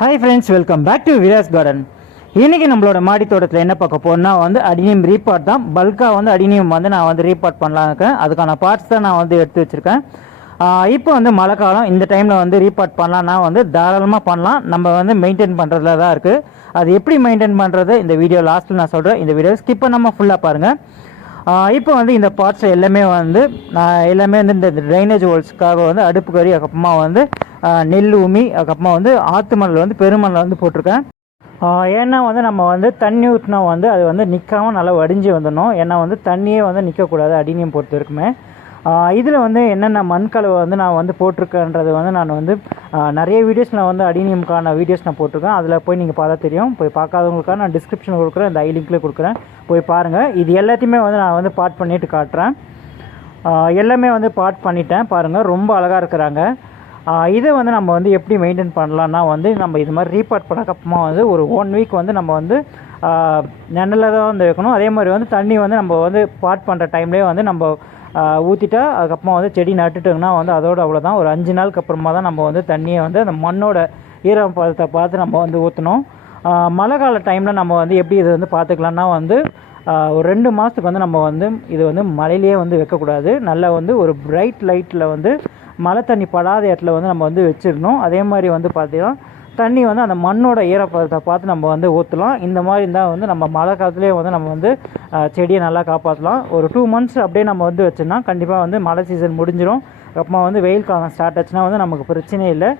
Hi friends, welcome back to Viras garden. இன்றைக்கி நம்மளோட மாடி தோட்டத்தில் என்ன பார்க்க போகிறோம்னா அடினியம் ரீபார்ட் தான். பல்காக அடினியம் நான் ரீபார்ட் பண்ணலாம் இருக்கேன். அதுக்கான பார்ட்ஸ் தான் நான் எடுத்து வச்சுருக்கேன். இப்போ மழை காலம், இந்த டைமில் ரீபார்ட் பண்ணலான்னா தாராளமாக பண்ணலாம். நம்ம மெயின்டைன் பண்ணுறதுல தான் இருக்குது. அது எப்படி மெயின்டைன் பண்ணுறது இந்த வீடியோ லாஸ்ட்டில் நான் சொல்கிறேன். இந்த வீடியோ ஸ்கிப் பண்ணாமல் ஃபுல்லாக பாருங்கள். இப்போ இந்த பார்ட்ஸ் எல்லாமே எல்லாமே இந்த ட்ரைனேஜ் ஹோல்ஸ்க்காக அடுப்பு கறி, அதுக்கப்புறமா நெல் உமி, அதுக்கப்புறமா ஆற்று மணல் பெருமணல் போட்டிருக்கேன். ஏன்னா நம்ம தண்ணி ஊற்றினா அது நிற்காமல் நல்லா வடிஞ்சு வந்துடணும். ஏன்னா தண்ணியே நிற்கக்கூடாது அடினியம் பொறுத்த வரைக்குமே. இதில் என்னென்ன மண்கலவை நான் போட்டிருக்கேன்றது நான் நிறைய வீடியோஸ் நான் அடினியமுக்கான வீடியோஸ் நான் போட்டிருக்கேன். அதில் போய் நீங்கள் பார்த்தா தெரியும். போய் பார்க்காதவங்களுக்காக நான் டிஸ்கிரிப்ஷன் கொடுக்குறேன், இந்த ஐ லிங்க்லேயே கொடுக்குறேன், போய் பாருங்கள். இது எல்லாத்தையுமே நான் பார்ட் பண்ணிவிட்டு காட்டுறேன். எல்லாமே பார்ட் பண்ணிட்டேன் பாருங்கள், ரொம்ப அழகாக இருக்கிறாங்க. இதை நம்ம எப்படி மெயின்டைன் பண்ணலான்னா நம்ம இது மாதிரி ரீபார்ட் பண்ணக்கப்புறமா ஒரு 1 வீக் நம்ம நிழலில் தான் வைக்கணும். அதே மாதிரி தண்ணி நம்ம பார்ட் பண்ணுற டைம்லேயே நம்ம ஊற்றிட்டா, அதுக்கப்புறமா செடி நட்டுட்டோங்கன்னா அதோட அவ்வளோதான். ஒரு 5 நாளுக்கு அப்புறமா தான் நம்ம தண்ணியை அந்த மண்ணோட ஈரப்பதத்தை பார்த்து நம்ம ஊற்றணும். மழை கால டைமில் நம்ம எப்படி இதை பார்த்துக்கலான்னா ஒரு 2 மாதத்துக்கு நம்ம இது மழையிலேயே வைக்கக்கூடாது. நல்லா ஒரு பிரைட் லைட்டில் மழை தண்ணி படாத இடத்துல நம்ம வச்சிடணும். அதே மாதிரி பார்த்தீங்கன்னா தண்ணி அந்த மண்ணோட ஈரப்பதத்தை பார்த்து நம்ம ஊற்றலாம். இந்த மாதிரி இருந்தால் நம்ம மழை காலத்துலேயே நம்ம செடியை நல்லா காப்பாற்றலாம். ஒரு 2 மந்த்ஸ் அப்படியே நம்ம வச்சோம்னா கண்டிப்பாக மழை சீசன் முடிஞ்சிடும். அப்புறமா வெயில் காலம் ஸ்டார்ட் ஆச்சுன்னா நமக்கு பிரச்சனையே இல்லை.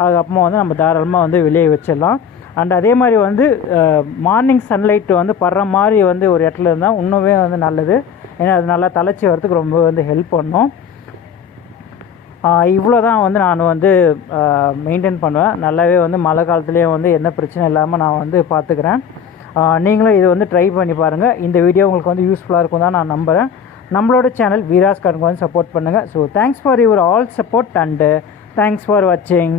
அதுக்கப்புறமா நம்ம தாராளமாக வெளியே வச்சிடலாம். அண்ட் அதே மாதிரி மார்னிங் சன்லைட் படுற மாதிரி ஒரு இடத்துல இருந்தால் இன்னுமே நல்லது. ஏன்னா அது நல்லா தழைச்சி வரத்துக்கு ரொம்ப ஹெல்ப் பண்ணும். இவ்வளோ தான் நான் மெயின்டைன் பண்ணுவேன். நல்லாவே மழை காலத்துலேயே எந்த பிரச்சனை இல்லாமல் நான் பார்த்துக்கிறேன். நீங்களும் இது ட்ரை பண்ணி பாருங்கள். இந்த வீடியோ உங்களுக்கு யூஸ்ஃபுல்லாக இருக்கும் தான் நான் நம்புகிறேன். நம்மளோட சேனல் விராஸ் கார்டன் சப்போர்ட் பண்ணுங்கள். So thanks for your all support and thanks for வாட்சிங்.